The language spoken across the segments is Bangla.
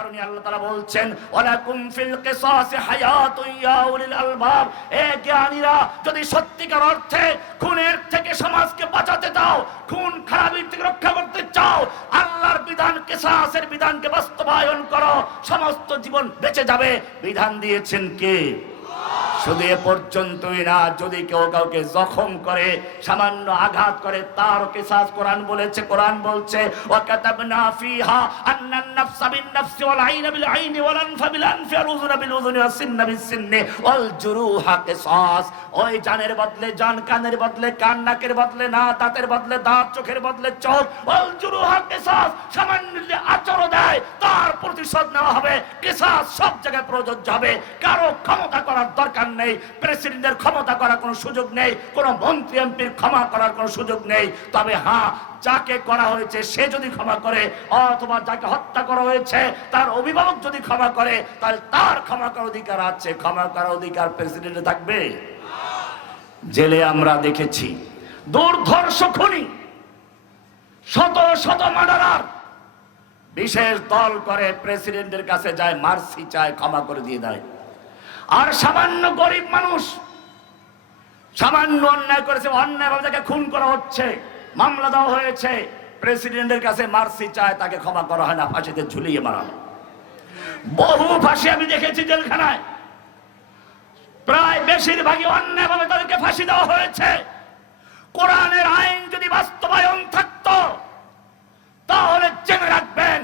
কারণে আল্লাহ তাআলা বলছেন ওয়ালাকুম ফিল কিসাসি হায়াতুন ইয়া উলিল আলবাব। এ জ্ঞানীরা, যদি সত্যিকার অর্থে খুনের থেকে সমাজকে বাঁচাতে চাও, খুন খারাপি থেকে রক্ষা করতে চাও, আল্লাহর বিধান কিসাসের বিধানকে বাস্তবায়ন করো, সমস্ত জীবন বেঁচে যাবে। বিধান দিয়েছেন কে? শুধু এ পর্যন্তই না, যদি কেউ কাউকে জখম করে, সামান্য আঘাত করে, তারও কিসাস কোরআন বলেছে। কোরআন বলছে ওয়াকাতাবনা ফিহা আন্নান নাফসা বিন নাফসি ওয়াল আইনা বিল আইনি ওয়াল আনফা বিল আনফি ওয়াল উযুনা বিল উযুনি ওয়াস সিন্না বিস সিন্নি ওয়াল জুরুহা কিসাস। ওই জানের বদলে জান, কানের বদলে কান, নাকের বদলে না, দাঁতের বদলে দাঁত, চোখের বদলে চোখ। ওয়াল জুরুহা কিসাস, সামান্য যদি আচরণ দেয় তার প্রতিশোধ নেওয়া হবে। কিসাস সব জায়গায় প্রযোজ্য হবে। কারো ক্ষমতা করার দরকার নেই, প্রেসিডেন্টের ক্ষমতা করার কোনো সুযোগ নেই, কোন মন্ত্রী এমপির ক্ষমা করার কোনো সুযোগ নেই। তবে হ্যাঁ, যাকে করা হয়েছে সে যদি ক্ষমা করে, অথবা যাকে হত্যা করা হয়েছে তার অভিভাবক যদি ক্ষমা করে, তাহলে তার ক্ষমা করার অধিকার আছে। ক্ষমা করার অধিকার প্রেসিডেন্টের থাকবে? জেলে আমরা দেখেছি দুর্ধর্ষ খুনি, শত শত মার্ডারার বিশেষ দল করে প্রেসিডেন্টের কাছে যায়, মার্সি চায়, ক্ষমা করে দিয়ে দেয়। আর সামান্য গরিব মানুষ, সামান্য অন্যায় করেছে, অন্যায়ভাবে তাকে খুন করা হচ্ছে, মামলা দেওয়া হয়েছে, প্রেসিডেন্টের কাছে মার্সি চায়, তাকে ক্ষমা করা হয় না, ফাঁসিতে ঝুলিয়ে মারা হয়। বহু ফাঁসি আমি দেখেছি জেলখানায়, প্রায় বেশিরভাগই অন্যায়ভাবে তাদেরকে ফাঁসি দেওয়া হয়েছে। কোরআনের আইন যদি বাস্তবায়ন থাকতো তাহলে জেনে রাখবেন,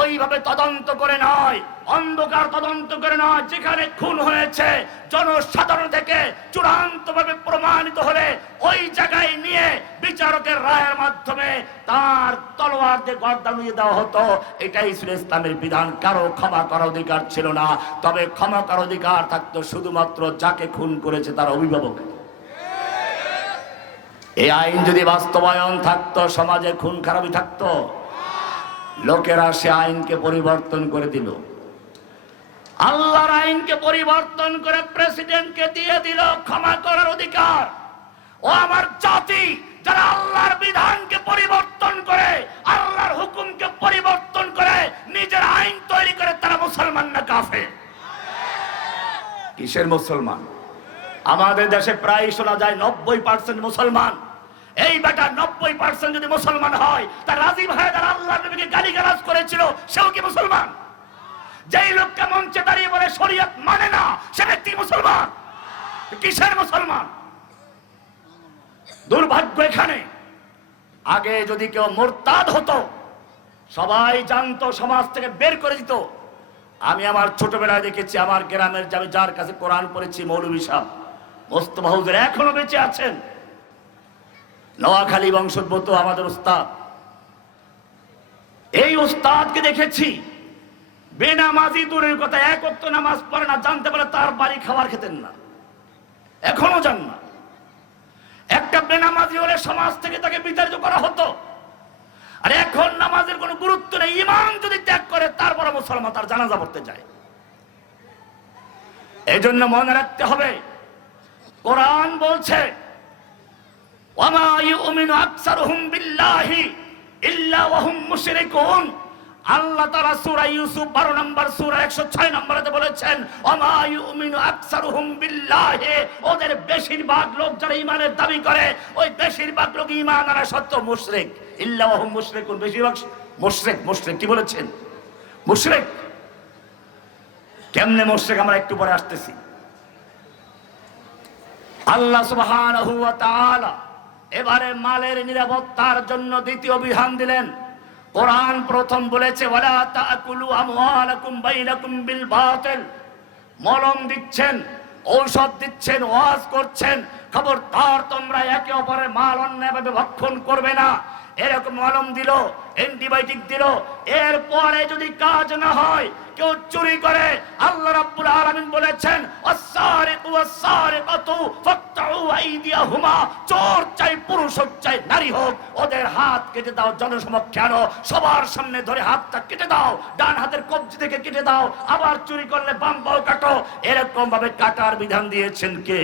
ওইভাবে তদন্ত করে নয়, অন্ধকার তদন্ত করে নয়, যেখানে খুন হয়েছে জনসাধারণ থেকে চূড়ান্তভাবে প্রমাণিত হলে ওই জায়গায় নিয়ে বিচারকের রায়ের মাধ্যমে তার তলোয়ার দিয়ে গর্দান দিয়ে দেওয়া হতো। এটাই ছিল ইসলামের বিধান। কারো ক্ষমা করার অধিকার ছিল না। তবে ক্ষমা করার অধিকার থাকতো শুধুমাত্র যাকে খুন করেছে তার অভিভাবক। এই আইন যদি বাস্তবায়ন থাকতো, সমাজে খুন খারাপি থাকতো? লোকেরা সে আইনকে পরিবর্তন করে দিল। আল্লাহর আইনকে পরিবর্তন করে প্রেসিডেন্টকে দিয়ে দিল ক্ষমা করার অধিকার। ও আমার জাতি, যারা আল্লাহর বিধানকে পরিবর্তন করে, আল্লাহর হুকুমকে পরিবর্তন করে নিজের আইন তৈরি করে, তারা মুসলমান না কাফের? কিসের মুসলমান? আমাদের দেশে প্রায় শোনা যায় 90% মুসলমান। এই বেটা 90% যদি মুসলমান হয়, তার রাজীব হায়দার আল্লাহর নবীকে গালিগালাজ করেছিল, সেও কি মুসলমান? যেই লোককে মঞ্চে দাঁড়িয়ে বলে শরীয়ত মানে না, সে ব্যক্তি মুসলমান? কিসের মুসলমান? দুর্ভাগ্য এখানে। আগে যদি কেউ মুরতাদ হতো, সবাই জানতো, সমাজ থেকে বের করে দিত। আমি আমার ছোটবেলায় দেখেছি, আমার গ্রামের যার কাছে কোরআন পড়েছি, মৌলভী সাহেব মোস্তফা হুজুর এখনো বেঁচে আছেন, নোয়াখালী বংশোদ্ভূত আমাদের উস্তাদ। এই উস্তাদকে দেখেছি বেনামাজি দূরের কথা, এক ওয়াক্ত নামাজ পড়ে না, জানতে পারে তার বাড়ি খাবার খেতেন না, এখনো জান না। একটা বেনামাজি হলে সমাজ থেকে তাকে বিতাড়িত করা হতো। আর এখন নামাজের কোনো গুরুত্ব নেই, ইমান যদি ত্যাগ করে তারপরে মুসলমান তার জানাজা পড়তে যায়। এই জন্য মনে রাখতে হবে, কোরআন বলছে ওয়ামা ইউমিনু আকসারুহুম বিল্লাহি ইল্লা ওয়া হুম মুশরিকুন। আল্লাহ তাআলা সূরা ইউসুফ 12 নম্বর সূরা 106 নম্বরে বলেছেন ওয়ামা ইউমিনু আকসারুহুম বিল্লাহি, ওদের বেশিরভাগ লোক যারা ঈমানের দাবি করে, ওই বেশিরভাগ লোক ঈমান আনা সত্ত্বেও মুশরিক। ইল্লা ওয়া হুম মুশরিকুন, বেশিরভাগ মুশরিক। মুশরিক কি বলেছেন? মুশরিক। কেমনে মুশরিক আমরা একটু পরে আসতেছি। আল্লাহ সুবহানাহু ওয়া তাআলা এবারে মালের নিরাপত্তার জন্য দ্বিতীয় বিধান দিলেন। কোরআন প্রথম বলেছে ওয়ালা তাকুলু আমওয়ালাকুম বাইনাকুম বিল বাতিল। মলম দিচ্ছেন, ঔষধ দিচ্ছেন, ওয়াজ করছেন, খবরদার তোমরা একে অপরের মাল অন্যায়ভাবে ভক্ষণ করবে না। এরকম মলম দিল, অ্যান্টিবায়োটিক দিল, এরপরে যদি কাজ না হয়, কেউ চুরি করে, আল্লাহ রাব্বুল আলামিন বলেছেন আস-সারিকু ওয়াস-সারিকাতু ফাকতাউ আইদিয়াহুমা। চোর চাই পুরুষ হোক চাই নারী হোক, ওদের হাত কেটে দাও, জনসমক্ষে আনো, সবার সামনে ধরে হাতটা কেটে দাও, ডান হাতের কবজি থেকে কেটে দাও, আবার চুরি করলে বাম পাও কাটো। এরকম ভাবে কাটার বিধান দিয়েছেন কে?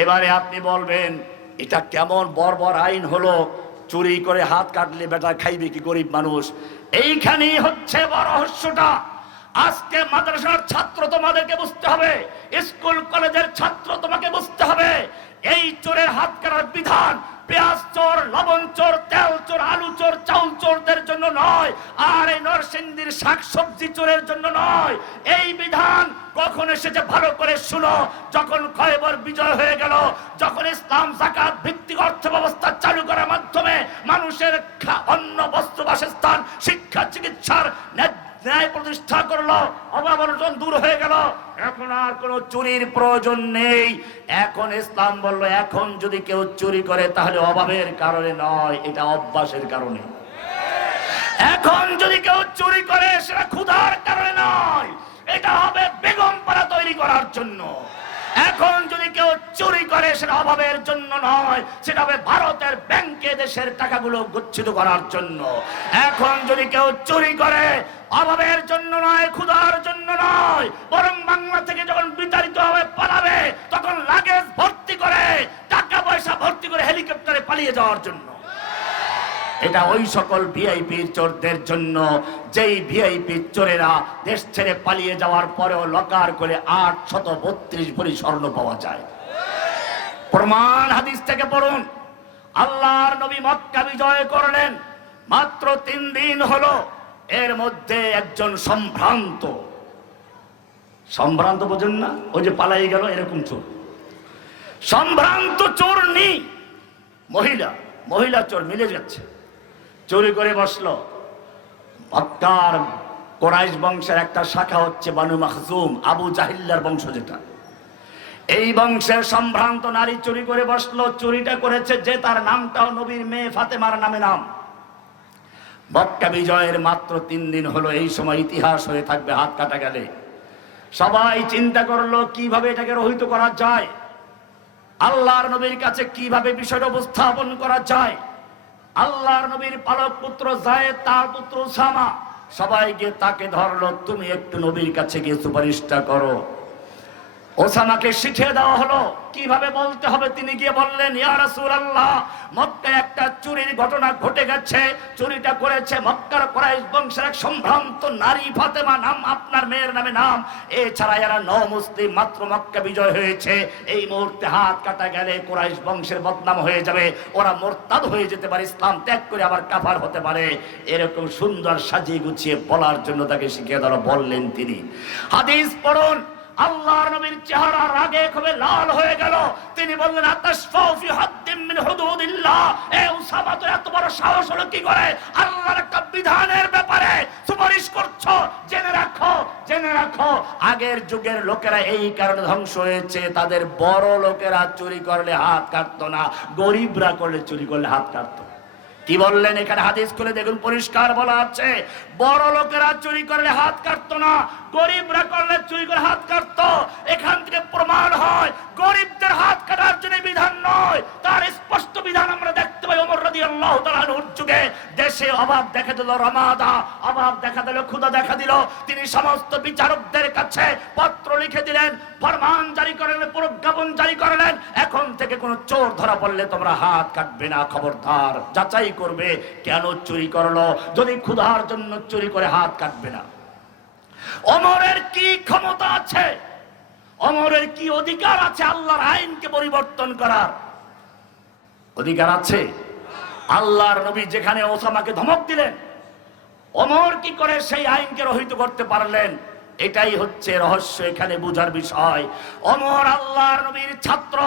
এবারে আপনি বলবেন এটা কেমন বর্বর আইন হলো, চুরি করে হাত কাটলে বেটা খাইবে কি গরিব মানুষ? এইখানেই হচ্ছে বড় রহস্যটা। আজকে মাদ্রাসার ছাত্র তোমাদেরকে বুঝতে হবে, স্কুল কলেজের ছাত্র তোমাকে বুঝতে হবে, এই চোরের হাত কাটার বিধান পেঁয়াজ চোর, লবণ চোর, তেল চোর, আলু চোর, চাউল চোরদের জন্য নয়, আর এই নরসিংদীর শাকসবজি চোরের জন্য নয়। এই বিধান কখন এসেছে ভালো করে শুনো, যখন খয়বর বিজয় হয়ে গেল, যখন ইসলাম যাকাত ভিত্তিক অর্থ ব্যবস্থা চালু করার মাধ্যমে মানুষের অন্ন, বস্ত্র, বাসস্থান, শিক্ষা, চিকিৎসার ন্যায় প্রতিষ্ঠা করলো, অভাব অনটন দূর হয়ে গেল, এখন আর কোনো চুরির প্রয়োজন নেই। এখন ইসলাম বলল, এখন যদি কেউ চুরি করে তাহলে অভাবের কারণে নয়, এটা অভ্যাসের কারণে। এখন যদি কেউ চুরি করে সেটা ক্ষুধার কারণে নয়, এটা হবে বেগম পাড়া তৈরি করার জন্য। এখন যদি কেউ চুরি করে সেটা অভাবের জন্য নয়, সেটা হবে ভারতের ব্যাংকে দেশের টাকাগুলো গচ্ছিত করার জন্য। এখন যদি কেউ চুরি করে অভাবের জন্য নয়, ক্ষুধার জন্য নয়, বরং বাংলা থেকে যখন বিতাড়িত হবে, পালাবে, তখন লাগেজ ভর্তি করে, টাকা পয়সা ভর্তি করে হেলিকপ্টারে পালিয়ে যাওয়ার জন্য। এটা ওই সকল ভিআইপির চোরদের জন্য, যেই ভিআইপি চোরেরা দেশ ছেড়ে পালিয়ে যাওয়ার পরেও লকার করে 832 ভরি স্বর্ণ পাওয়া যায়। প্রমাণ হাদিস থেকে পড়ুন। আল্লাহর নবী মক্কা বিজয় করলেন, মাত্র 3 দিন হলো, এর মধ্যে একজন সম্ভ্রান্ত বোঝেন না, ওই যে পালাই গেল এরকম চোর, সম্ভ্রান্ত চোরনি মহিলা চোর মিলে যাচ্ছে, চুরি করে বসলো। মক্কার কোরাইশ বংশের একটা শাখা হচ্ছে বানু মাখজুম, আবু জাহিল্লার বংশ যেটা, এই বংশের সম্ভ্রান্ত নারী চুরি করে বসলো। চুরিটা করেছে যে তার নামটাও নবীর মেয়ে ফাতেমার নামে নাম। মক্কা বিজয়ের মাত্র 3 দিন হলো, এই সময় ইতিহাস হয়ে থাকবে হাত কাটা গেলে। সবাই চিন্তা করলো কিভাবে এটাকে রহিত করা যায়, আল্লাহর নবীর কাছে কিভাবে বিষয়টা উপস্থাপন করা যায়। আল্লাহর নবীর পালক পুত্র যায়েদ, তার পুত্র উসামা, সবাইকে তাকে ধরলো, তুমি একটু নবীর কাছে গিয়ে সুপারিশটা করো। ওসামাকে শিখিয়ে দেওয়া হলো কিভাবে বলতে হবে। তিনি গিয়ে বললেন, ইয়া রাসূলুল্লাহ, মক্কায় একটা চুরির ঘটনা ঘটে গেছে, চুরিটা করেছে মক্কার কুরাইশ বংশের এক সম্ভ্রান্ত নারী ফাতেমা, নাম আপনার মেয়ের নামে নাম। এছাড়া এরা মুসলিম, মাত্র মক্কা বিজয় হয়েছে, এই মুহূর্তে হাত কাটা গেলে কুরাইশ বংশের বদনাম হয়ে যাবে, ওরা মুরতাদ হয়ে যেতে পারে, ইসলাম ত্যাগ করে আবার কাফার হতে পারে। এরকম সুন্দর সাজিয়ে গুছিয়ে বলার জন্য তাকে শিখিয়ে দেওয়া বললেন তিনি। হাদিস পড়ুন, আল্লাহর নবীর চেহারা রাগে ক্ষোভে লাল হয়ে গেল। তিনি বললেন, আতাশফাউ ফি হাদ্দিন মিন হুদুদিল্লাহ, এ উসামা তো এত বড় সাহস হলো কি করে আল্লাহর একটা বিধানের ব্যাপারে সুপারিশ করছো? জেনে রাখো আগের যুগের লোকেরা এই কারণে ধ্বংস হয়েছে, তাদের বড় লোকেরা চুরি করলে হাত কাটতো না, গরিবরা চুরি করলে হাত কাটতো। কি বললেন এখানে হাদিস খুলে দেখুন, পরিষ্কার বলা আছে, বড় লোকেরা চুরি করলে হাত কাটতো না, গরিবরা করলে চুরি করে হাত কাটতো। এখান থেকে প্রমাণ হয় গরিবদের হাত কাটার জন্য বিধান নয়, তার স্পষ্ট বিধান আমরা দেখতে পাই ওমর রাদিয়াল্লাহু তাআলা আনহুর যুগে। দেশে অভাব দেখা দিল, রমাদা অভাব দেখা দিল, ক্ষুধা দেখা দিল, তিনি সমস্ত বিচারকদের কাছে পত্র লিখে দিলেন, ফরমান জারি করলেন, প্রজ্ঞাপন জারি করলেন, এখন থেকে কোন চোর ধরা পড়লে তোমরা হাত কাটবে না, খবরদার যাচাই করবে কেন চুরি করলো, যদি ক্ষুধার জন্য চুরি করে হাত কাটবে না। ওমরের কি ক্ষমতা আছে, ওমরের কি অধিকার আছে আল্লাহর আইনকে পরিবর্তন করার? অধিকার আছে? আল্লাহর নবী যেখানে ওসামাকে ধমক দিলেন, ওমর কি করে সেই আইনকে রহিত করতে পারলেন? এটাই হচ্ছে রহস্য, এখানে বোঝার বিষয়। ওমর আল্লাহর নবীর ছাত্র,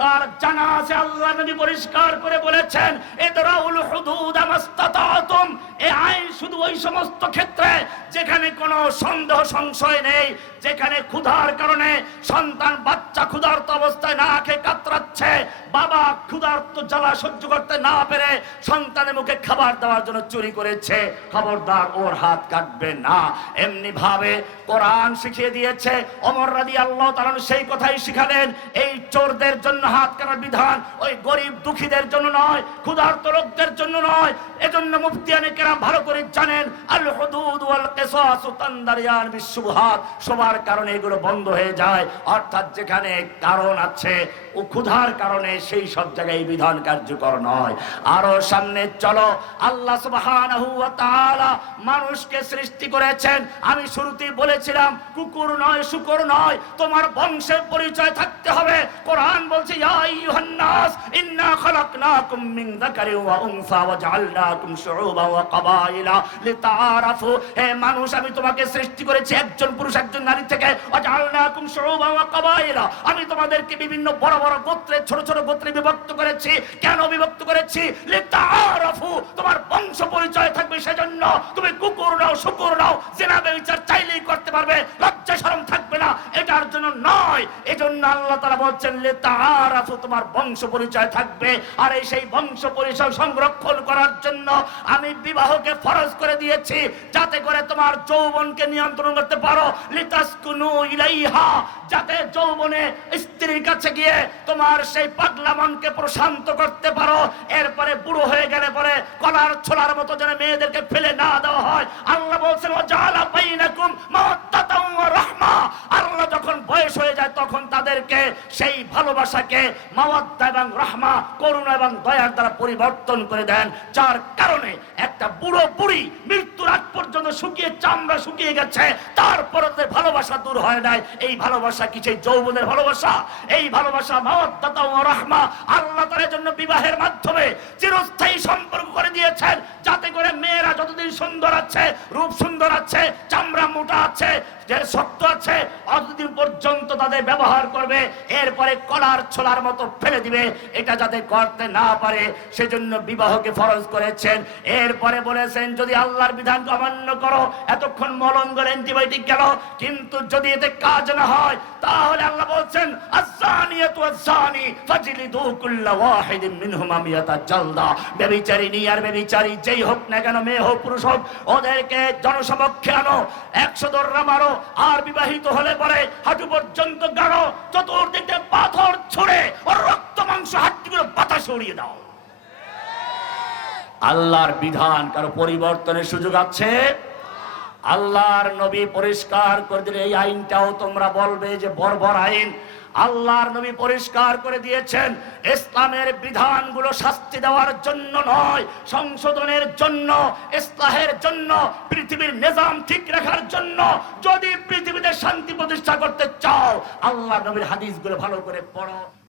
তার জানা আছে, আল্লাহ নবী পরিষ্কার করে বলেছেন, ইদরাউল হুদুদ মাস্তাতাতুম, এই আইন শুধু ওই সমস্ত ক্ষেত্রে যেখানে কোনো সন্দেহ সংশয় নেই, যেখানে ক্ষুধার কারণে সন্তান বাচ্চা ক্ষুধার্ত অবস্থায় না খেয়ে কাতরাচ্ছে, বাবা ক্ষুধার্ত জ্বালা সহ্য করতে না পেরে সন্তানের মুখে খাবার দেওয়ার জন্য চুরি করেছে, খবরদার ওর হাত কাটবে না। এমনি ভাবে কোরআন শিখিয়ে দিয়েছে, ওমর রাদিয়াল্লাহু তাআলা সেই কথাই শিখালেন, এই চোরদের জন্য জন্য হাত কাটার বিধান ওই গরিব দুঃখীদের জন্য নয়, ক্ষুধার্ত লোকদের জন্য নয়। এজন্য মুফতিয়ানে কেরাম ভালো করে জানেন, আল হুদুদ ওয়াল কিসাস তানদারিয়ান বিশুবহাত, সবার কারণে এগুলো বন্ধ হয়ে যায়। অর্থাৎ যেখানে কারণ আছে ও ক্ষুধার কারণে সেই সব জায়গায় বিধান কার্যকর নয়। আরো সামনে চলো, আল্লাহ সুবহানাহু ওয়া তাআলা মানুষকে সৃষ্টি করেছেন। আমি শুরুতেই বলেছিলাম কুকুর নয়, শুকর নয়, তোমার বংশের পরিচয় থাকতে হবে। কোরআন বলছে ইয়া আইয়ুহান নাস ইন্না খালাকনাকুম মিন যাকারিন ওয়া উনসা ওয়া জাআলনাকুম শুউবান ওয়া কাবাইলা লিতাআরাফু। হে মানুষ, আমি তোমাকে সৃষ্টি করেছি একজন পুরুষ একজন নারী থেকে। ওয়া জাআলনাকুম শুউবান ওয়া কাবাইলা, আমি তোমাদেরকে বিভিন্ন বড় বড় গোত্রে ছোট ছোট গোত্রে বিভক্ত করেছি। কেন বিভক্ত করেছি? লিতাআরাফু, তোমার বংশ পরিচয় থাকবে সেজন্য। তুমি কুকুর নাও, শুকর নাও, জিনা ব্যভিচার চাইলেই করতে পারবে, লজ্জা শরম থাকবে না, এটার জন্য নয়। এজন্য আল্লাহ তাআলা বলছেন লিতাআরাফু, তোমার বংশ পরিচয় থাকবে। আর এই সেই বংশ পরিচয় সংরক্ষণ করার জন্য আমি বিবাহকে ফরজ করে দিয়েছি, যাতে করে তোমার যৌবনকে নিয়ন্ত্রণ করতে পারো। লিতাসকুনু ইলাইহা, যাতে যৌবনে স্ত্রীর কাছে গিয়ে তোমার সেই পাগলা মনকে প্রশান্ত করতে পারো। এরপরে বুড়ো হয়ে গেলে পরে কলার ছোলার মতো যেন মেয়েদেরকে ফেলে না দেওয়া হয়। আল্লাহ বলছেন ওয়াজালা বাইনাকুম মাওয়াদ্দাতাও ওয়া রাহমা, আল্লাহ যখন বয়স হয়ে যায় তখন তাদেরকে সেই ভালোবাসাকে মাওয়াদ্দা এবং রাহমা, করুণা এবং দয়ার দ্বারা পরিবর্তন করে দেন। যার কারণে একটা বুড়ো বুড়ি মৃত্যুর আগ পর্যন্ত শুকিয়ে চামড়া শুকিয়ে গেছে, তারপরে ভালোবাসা দূর হয় নাই। এই ভালোবাসা কি সেই যৌবনের ভালোবাসা? এই ভালোবাসা মাওয়াদ্দাতা ওয়া রাহমা। আল্লাহ তার জন্য বিবাহের মাধ্যমে চিরস্থায়ী সম্পর্ক করে দিয়েছেন, যাতে করে মেয়েরা যতদিন সুন্দর আছে, রূপ সুন্দর আছে, চামড়া মোটা আছে, যে শক্ত আছে, অতদিন পর্যন্ত তাদের ব্যবহার করবে। এরপরে কলার ছোলার মতো ফেলে দিবে। এটা যাতে করতে না পারে সেজন্য বিবাহকে ফরজ করেছেন। এরপরে বলেছেন যদি আল্লাহর বিধানকে অমান্য করো, এতক্ষণ মলঙ্গের অ্যান্টিবায়োটিক গেল, কিন্তু যদি এতে কাজ না হয় তাহলে আল্লাহ বলছেন আয-যানিয়াতু ওয়াজ-যানি ফাজলিদু কুল্লা ওয়াহিদিন মিনহুমা মিয়াতা জালদা। ব্যভিচারিণী আর ব্যভিচারী যেই হোক না কেন, মেয়ে হোক পুরুষ হোক, ওদেরকে জনসমক্ষে আনো, 100 দররা মারো। আর বিবাহিত হলে পরে হাঁটু পর্যন্ত গাড়ো, চতুর্দিকে পাথর ছুঁড়ে ওর রক্ত মাংস হাড্ডিগুলো বাতাসে উড়িয়ে দাও। আল্লাহর বিধান কারো পরিবর্তনের সুযোগ আছে? আল্লাহর নবী পরিষ্কার করে দিলে এই আইনটাও তোমরা বলবে যে বর্বর আইন। আল্লাহর নবী পরিষ্কার করে দিয়েছেন ইসলামের বিধানগুলো শাস্তি দেওয়ার জন্য নয়, সংশোধনের জন্য, ইসলাহের জন্য, পৃথিবীর নিজাম ঠিক রাখার জন্য। যদি পৃথিবীতে শান্তি প্রতিষ্ঠা করতে চাও আল্লাহর নবীর হাদিসগুলো ভালো করে পড়ো।